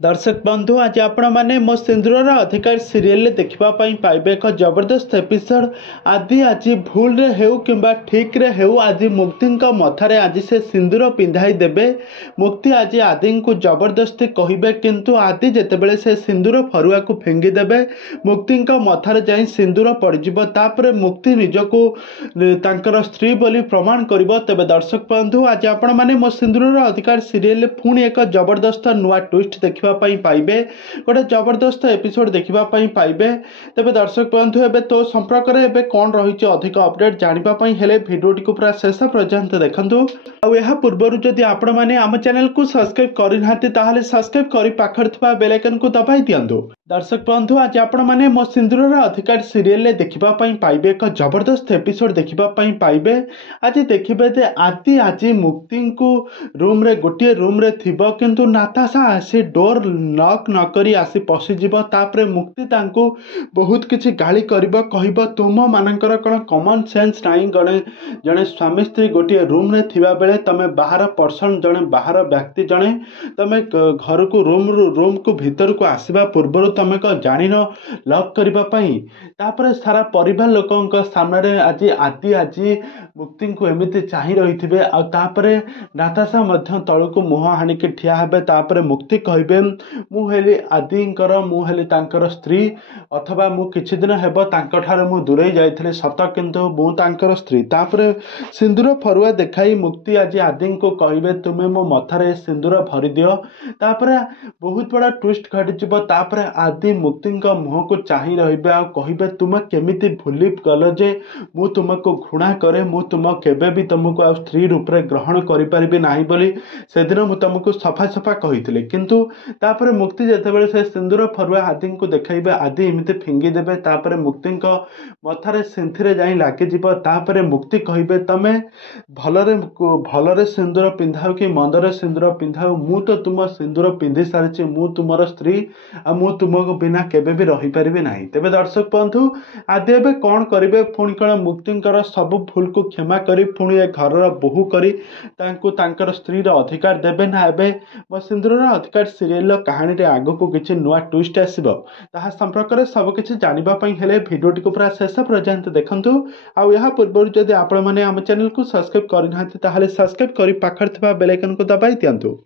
दर्शक बंधु आज आपण मैंने मो सिंदूर अधिकार सीरियल देखापी पाइबे एक जबरदस्त एपिसोड। आदि आज भूल रे हेउ किंबा ठीक रे हेउ आज मुक्ति मथारे आज से सिंदूर पिंधाई देबे। मुक्ति आज आदि को जबरदस्ती कहिबे किंतु आदि जेतेबेले से सिंदूर फरुआ को फेंगी देबे मुक्ति मथारे जाई सिंदूर पड़जिबो। तापरे मुक्ति निजको तांकर स्त्री बोली प्रमाण करिबो। तेबे दर्शक बंधु आज आपण मैंने मो सिंदूर अधिकार सीरियल पुणी एक जबरदस्त नुआ ट्विस्ट देखा पाइबे गोटे जबरदस्त एपिसोड देखा पाइबे। तेबे दर्शक बंधु एबे तो संपर्क में एबे कौन रही अधिक अपडेट जानापी हेले भिडियोटी को पूरा शेष पर्यंत देखंतु। आ यह पूर्व जदि आपण मैंने आम चैनल को सब्सक्राइब करना ताहले सब्सक्राइब करी पाखर थिबा बेल आइकन को दबाई दियंतु। दर्शक बंधु आज आपण मैंने मो सिंदूर अधिकार सीरियल देखा पाइबे एक जबरदस्त एपिसोड देखा पाइबे। आज देखिबे जे आदि आज मुक्ति को रूम रे गोटे रूम रे थिबो किंतु नाताशा आसी डोर नॉक न करी आसी पशिजिब। तापरे मुक्ति तांको बहुत किछि गाली करिबो कहइबो तुम मानकर कोन कॉमन सेंस नाही। जणे स्वामी स्त्री गोटे रूम रे थिबा बेले तमे बाहर पर्सन जणे बाहर व्यक्ति जणे तमे घर को रूम को भीतर को आसीबा पूर्व तमे को जानिन लॉक करबा पई। तापरे सारा परिवार लोकंक सामने आज आदि मुक्ति को एमिति चाहि रहिथिबे। आ तापरे नाताशा मध्य तळको मुह हानिके ठिया हेबे। तापरे मुक्ति कहबे मु हेली आदिंकर मु हेली तांकर स्त्री अथवा मु किछि दिन हेबो तांकर ठारे मु दूरे जाइथिले सत किंतु मु तांकर स्त्री। तापरे सिंदूर फरुआ देखाई मुक्ति आज आदि को कहबे तुमे मो मथारे सिंदूर भरि दियो। तापरे बहुत बड़ा ट्विस्ट घटिजिबो। तापरे आदि मुक्ति मुह को चाहि रहिबे आ कहबे तुम केमिति भूली गल जे मु तुमको घृणा करे मु तुम केबे भी तुमको आ स्त्री रूप रे ग्रहण करि परिबे नाही बोली सेदिन मु तुमको सफा सफा कहिथिले। किंतु तापरे मुक्ति जेतेबेले से सिंदूर फरुआ आदि को देखाइबे आदि एमिति फिंगी देबे। तापरे मुक्ति मथारे सिंथिरे जाई लागे जिवो। तापरे मुक्ति कहबे तमे भलरे सिंदूर पिंधाओ कि मंदरे सिंदूर पिंधाओ मु तो तुम सिंदूर पिंधि सारिछि मु तुमर स्त्री आ मु तुमको बिना केबे भी रहि परिबे नाही। तेबे दर्शक बंधु आदि एबे कोन करिवे पुणी कोन मुक्तिंकर सब भूल को क्षमा करी पुणी ए घरर बोहू करी तांको तांकर स्त्री रो अधिकार देबे ना। एबे मो सिंदूर अधिकार सीरियल कहानी रे आगो को किछि नुआ ट्विस्ट आसीबो ताहा संपर्क में सब किछि जानिबा पई हेले भिडियोटी को पूरा शेष पर्यंत देखंतु। आ यहा पूर्व जदि आपण माने हम चैनल को सब्सक्राइब करनाथि ताहले सब्सक्राइब करी पाखर थिबा बेल आइकन को दबाई दियंतु।